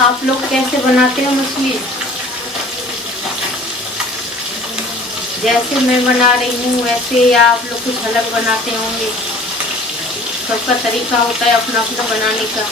आप लोग कैसे बनाते हो मछली? जैसे मैं बना रही हूँ वैसे, या आप लोग कुछ अलग बनाते होंगे? सबका तरीका होता है अपना अपना बनाने का।